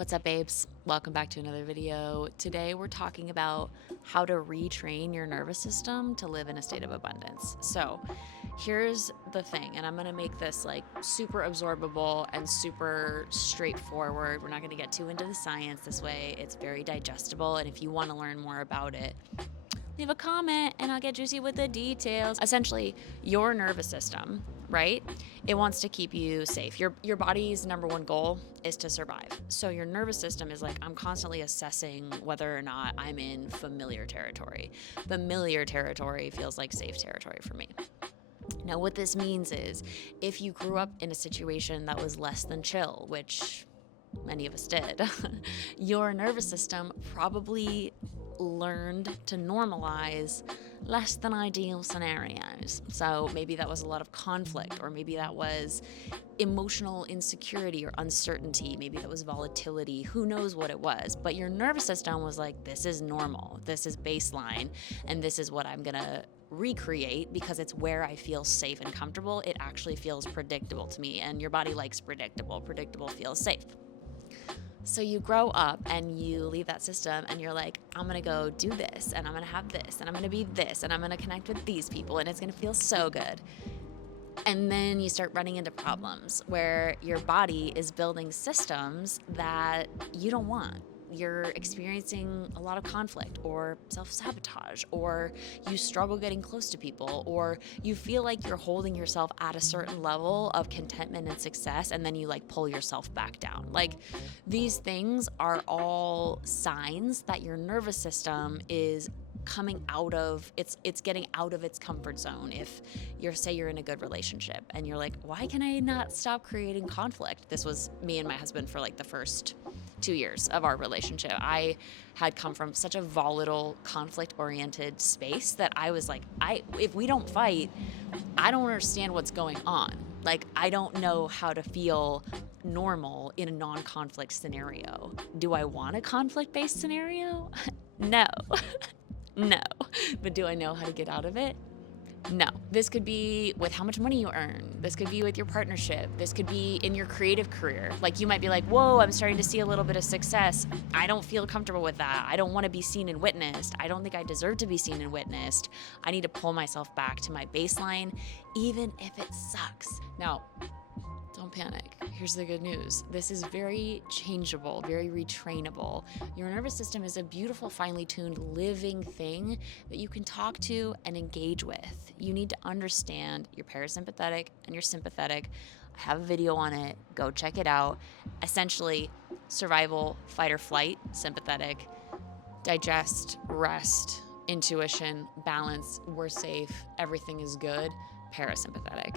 What's up, babes? Welcome back to another video. Today we're talking about how to retrain your nervous system to live in a state of abundance. So here's the thing, and I'm gonna make this like super absorbable and super straightforward. We're not gonna get too into the science this way. It's very digestible, and if you wanna learn more about it, leave a comment and I'll get juicy with the details. Essentially, your nervous system, right? It wants to keep you safe. Your body's number one goal is to survive. So your nervous system is like, I'm constantly assessing whether or not I'm in familiar territory. Familiar territory feels like safe territory for me. Now, what this means is if you grew up in a situation that was less than chill, which many of us did, your nervous system probably learned to normalize less than ideal scenarios. So maybe that was a lot of conflict, or maybe that was emotional insecurity or uncertainty. Maybe that was volatility. Who knows what it was? But your nervous system was like, this is normal, this is baseline, and this is what I'm gonna recreate because it's where I feel safe and comfortable. It actually feels predictable to me, and your body likes predictable. Predictable feels safe. So you grow up and you leave that system and you're like, I'm gonna go do this, and I'm gonna have this, and I'm gonna be this, and I'm gonna connect with these people, and it's gonna feel so good. And then you start running into problems where your body is building systems that you don't want. You're experiencing a lot of conflict or self-sabotage, or you struggle getting close to people, or you feel like you're holding yourself at a certain level of contentment and success, and then you like pull yourself back down. Like, these things are all signs that your nervous system is coming out of it's getting out of its comfort zone. If you're in a good relationship and you're like, why can I not stop creating conflict? This was me and my husband for like the first 2 years of our relationship. I had come from such a volatile, conflict oriented space that I was like, if we don't fight, I don't understand what's going on. Like, I don't know how to feel normal in a non-conflict scenario. Do I want a conflict-based scenario? No. No. But do I know how to get out of it? No. This could be with how much money you earn. This could be with your partnership. This could be in your creative career. Like, you might be like, whoa, I'm starting to see a little bit of success. I don't feel comfortable with that. I don't want to be seen and witnessed. I don't think I deserve to be seen and witnessed. I need to pull myself back to my baseline, even if it sucks. Now, don't panic. Here's the good news. This is very changeable, very retrainable. Your nervous system is a beautiful, finely tuned, living thing that you can talk to and engage with. You need to understand your parasympathetic and your sympathetic. I have a video on it. Go check it out. Essentially, survival, fight or flight, sympathetic, digest, rest, intuition, balance, we're safe, everything is good, parasympathetic.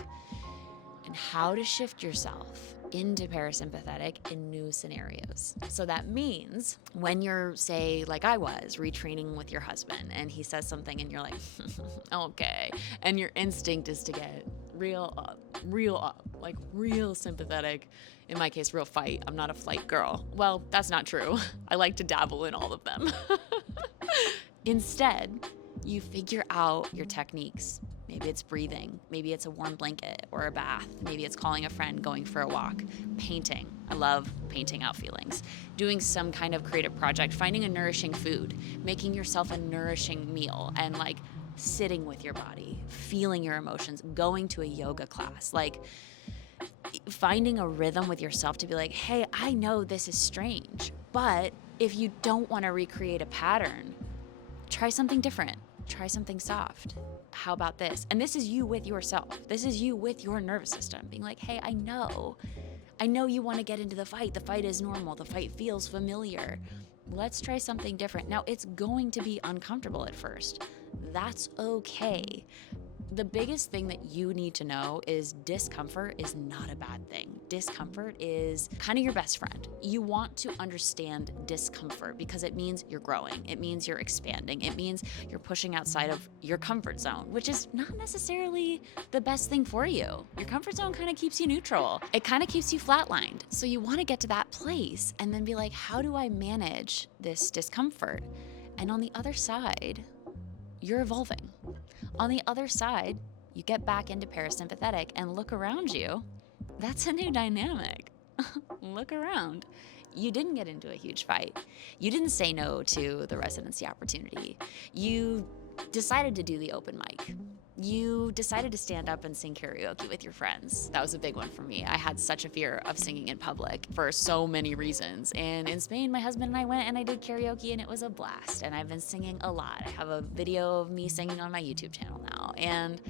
And how to shift yourself into parasympathetic in new scenarios. So that means when you're, say, like I was, retraining with your husband, and he says something and you're like, okay, and your instinct is to get real up, like real sympathetic. In my case, real fight. I'm not a flight girl. Well, that's not true. I like to dabble in all of them. Instead, you figure out your techniques. Maybe it's breathing, maybe it's a warm blanket or a bath, maybe it's calling a friend, going for a walk, painting. I love painting out feelings. Doing some kind of creative project, finding a nourishing food, making yourself a nourishing meal, and like sitting with your body, feeling your emotions, going to a yoga class, like finding a rhythm with yourself to be like, hey, I know this is strange, but if you don't want to recreate a pattern, try something different. Try something soft. How about this? And this is you with yourself. This is you with your nervous system being like, hey, I know you want to get into the fight. The fight is normal. The fight feels familiar. Let's try something different. Now, it's going to be uncomfortable at first. That's okay. The biggest thing that you need to know is discomfort is not a bad thing. Discomfort is kind of your best friend. You want to understand discomfort because it means you're growing. It means you're expanding. It means you're pushing outside of your comfort zone, which is not necessarily the best thing for you. Your comfort zone kind of keeps you neutral. It kind of keeps you flatlined. So you want to get to that place and then be like, how do I manage this discomfort? And on the other side, you're evolving. On the other side, you get back into parasympathetic and look around you. That's a new dynamic. Look around. You didn't get into a huge fight. You didn't say no to the residency opportunity. You decided to do the open mic. You decided to stand up and sing karaoke with your friends. That was a big one for me. I had such a fear of singing in public for so many reasons. And in Spain, my husband and I went and I did karaoke, and it was a blast. And I've been singing a lot. I have a video of me singing on my YouTube channel now. And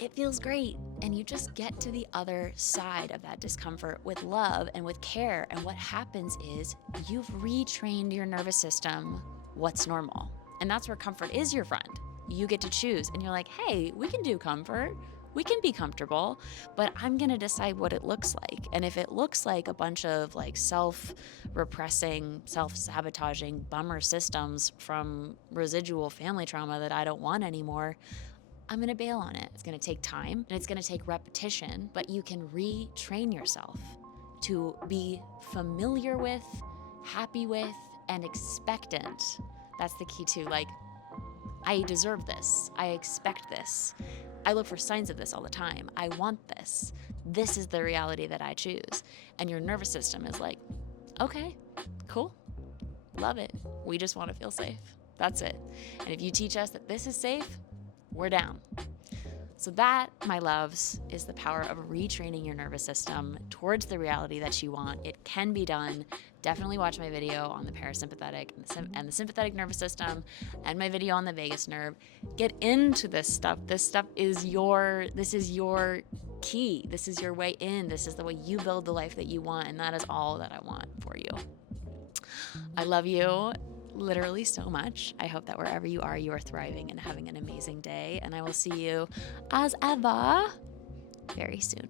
it feels great. And you just get to the other side of that discomfort with love and with care. And what happens is you've retrained your nervous system what's normal. And that's where comfort is your friend. You get to choose, and you're like, hey, we can do comfort. We can be comfortable, but I'm going to decide what it looks like. And if it looks like a bunch of like self-repressing, self-sabotaging bummer systems from residual family trauma that I don't want anymore, I'm going to bail on it. It's going to take time and it's going to take repetition, but you can retrain yourself to be familiar with, happy with, and expectant. That's the key too. Like, I deserve this. I expect this. I look for signs of this all the time. I want this. This is the reality that I choose. And your nervous system is like, okay, cool. Love it. We just want to feel safe. That's it. And if you teach us that this is safe, we're down. So that, my loves, is the power of retraining your nervous system towards the reality that you want. It can be done. Definitely watch my video on the parasympathetic and the sympathetic nervous system, and my video on the vagus nerve. Get into this stuff. This is your key. This is your way in. This is the way you build the life that you want, and that is all that I want for you. I love you literally so much. I hope that wherever you are thriving and having an amazing day, and I will see you as ever very soon.